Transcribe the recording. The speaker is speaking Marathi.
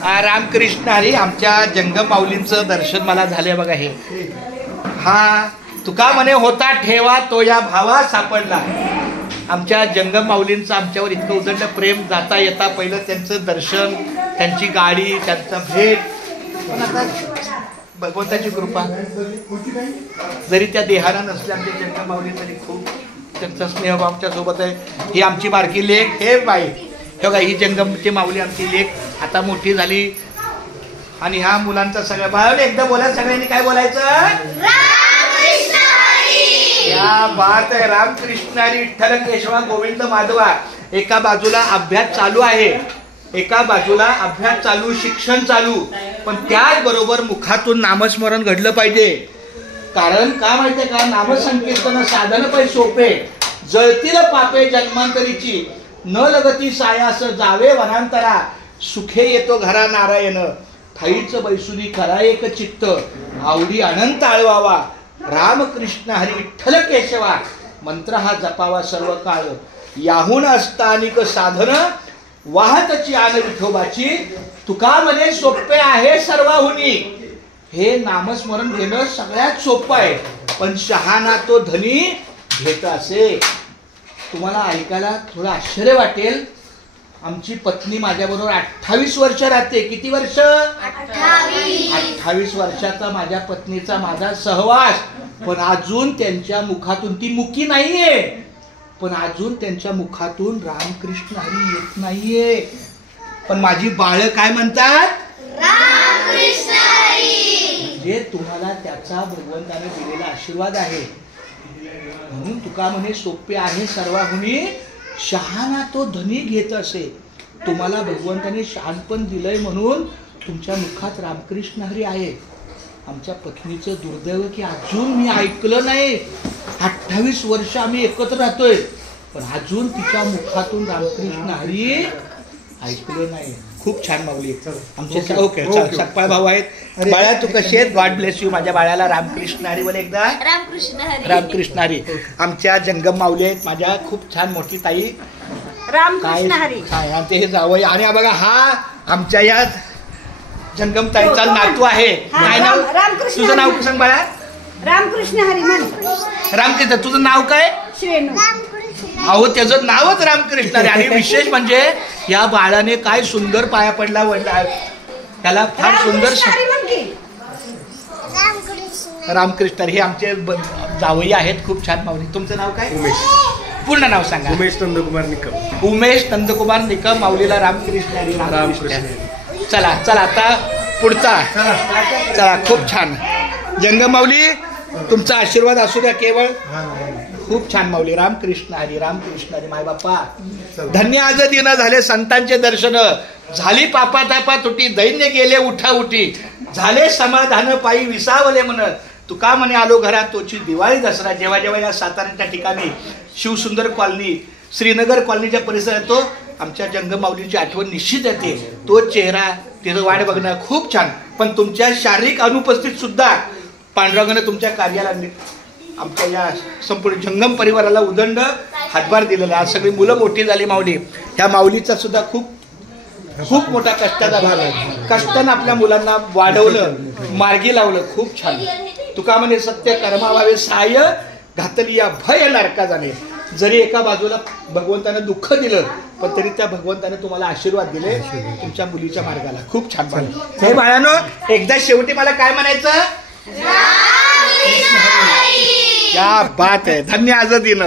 रामकृष्ण हरी. आमच्या जंगम माऊलींचं दर्शन मला झाले बघा. हे हा तुका म्हणे होता ठेवा तो या भावा सापडला. आमच्या जंगम माऊलींचं आमच्यावर इतकं उदंड प्रेम. जाता येता पहिलं त्यांचं दर्शन, त्यांची गाडी, त्यांचा भेट. पण आता भगवंताची कृपा, जरी त्या देहाला नसल्या आमच्या जंगम माऊली तरी खूप त्यांचा स्नेह आमच्या सोबत आहे. ही आमची बारकी लेक. हे बाई हे बघा, ही जंगमची माऊली आमची लेक आता मोठी झाली. आणि ह्या मुलांचा सगळ्या बाळाने एकदा बोला, सगळ्यांनी काय बोलायचं? या बात आहे. रामकृष्ण हरी विठ्ठल केशवा गोविंद माधवा. एका बाजूला अभ्यास चालू आहे, एका बाजूला अभ्यास चालू, शिक्षण चालू, पण त्याचबरोबर मुखातून नामस्मरण घडलं पाहिजे. कारण का माहितीये का, नामसंकीर्तन साधन पै सोपे, जळतील पापे जन्मांतरीची, न लगती सायास जावे वनांतरा, सुखे येतो घरा नारायण, ठाईच बैसुनी करा एक चित्त, आवडी अनंत आळवावा, रामकृष्ण हरी विठ्ठल केशवा, मंत्र हा जपावा सर्व काळ, याहून असतानिक साधन, वाहतची आन विठोबाची, तुका म्हणे सोपे आहे सर्वाहुनी. हे नामस्मरण घेणं सगळ्यात सोपं आहे, पण शहाणा तो धनी घेत असे. तुम्हाला ऐकायला थोडं आश्चर्य वाटेल. आमची पत्नी माझ्याबरोबर 28 वर्ष राहते. किती वर्ष? 28 वर्षाचा माझ्या पत्नीचा माझा सहवास. पण अजून त्यांच्या मुखातून, ती मुकी नाहीये, पण अजून त्यांच्या मुखातून रामकृष्ण हरी येत नाहीये. पण माझी बाळ काय म्हणतात? रामकृष्ण हरी. म्हणजे तुम्हाला त्याचा भगवंताने दिलेला आशीर्वाद आहे. म्हणून तुका म्हणे सोपे आहे सर्वाहुनी, शहाणा तो धनी घेत असे. तुम्हाला भगवंताने शहाणपण दिलंय म्हणून तुमच्या मुखात रामकृष्ण हरी आहे. आमच्या पत्नीचं दुर्दैव की अजून मी ऐकलं नाही. 28 वर्ष आम्ही एकत्र राहतोय, पण अजून तिच्या मुखातून रामकृष्ण हरी ऐकलं नाही. खूप छान माऊली आमचे. ओके, सकपाळ भाऊ आहेत. बाळा तू कशी आहेत? God bless you. माझ्या बाळाला रामकृष्ण हरी बोल एकदा. रामकृष्ण हरी. आमच्या जंगम माऊली आहेत माझ्या, खूप छान मोठी ताई. रामकृष्ण हरी. आमचे हे जावई. आणि बघा, हा आमच्या या जंगम ताईचा नातू आहे. काय नाव? तुझं नाव सांग बाळा. रामकृष्ण हरी म्हण. रामकृष्ण. तुझं नाव काय? श्रेणू. अहो त्याचं नावच रामकृष्ण हरी. आणि विशेष म्हणजे या बाळाने काय सुंदर पाया पडला वडला, त्याला फार सुंदर. रामकृष्ण हरी. हे आमचे जावई आहेत, खूप छान माऊली. तुमचं नाव काय? उमेश. पूर्ण नाव सांगा. उमेश नंदकुमार निकम. उमेश नंदकुमार निकम. माऊलीला रामकृष्ण हरी. रामकृष्ण हरी. चला चला आता पुढचा. चला, खूप छान. जंगम माऊली तुमचा आशीर्वाद असू द्या केवळ. खूप छान माऊली. रामकृष्ण हरी. रामकृष्ण हरी. माय बाप्पा धन्य आज दिन झाले संतांचे दर्शन, झाली पापा तापा तुटी, दैन्य गेले उठा उठी, झाले समाधान पायी विसावले मन, तुका म्हणे आलो घरात तोची दिवाळी दसरा. जेव्हा जेव्हा या साताऱ्याच्या ठिकाणी शिवसुंदर कॉलनी, श्रीनगर कॉलनीच्या परिसरात तो आमच्या जंगम माऊलीची आठवण निश्चित येते. तो चेहरा, तिचं वाट बघणं खूप छान. पण तुमच्या शारीरिक अनुपस्थित सुद्धा पांडुरंगाने तुमच्या कार्याला, आमच्या या संपूर्ण जंगम परिवाराला उदंड हातभार दिलेला. आज सगळी मुलं मोठी झाली माऊली. ह्या माऊलीचा सुद्धा खूप खूप मोठा कष्टाचा भाग आहे. कष्टानं आपल्या मुलांना वाढवलं, मार्गी लावलं. खूप छान. तुका म्हणे सत्य कर्मा व्हावे सहाय्य, घातली या भय नरका जाणे. जरी एका बाजूला भगवंतानं दुःख दिलं, पण तरी त्या भगवंताने तुम्हाला आशीर्वाद दिले तुमच्या मुलीच्या मार्गाला. खूप छान बाळ. हे बाळांनो, एकदा शेवटी मला काय म्हणायचं? क्या बात आहे. धन्य आज दिन.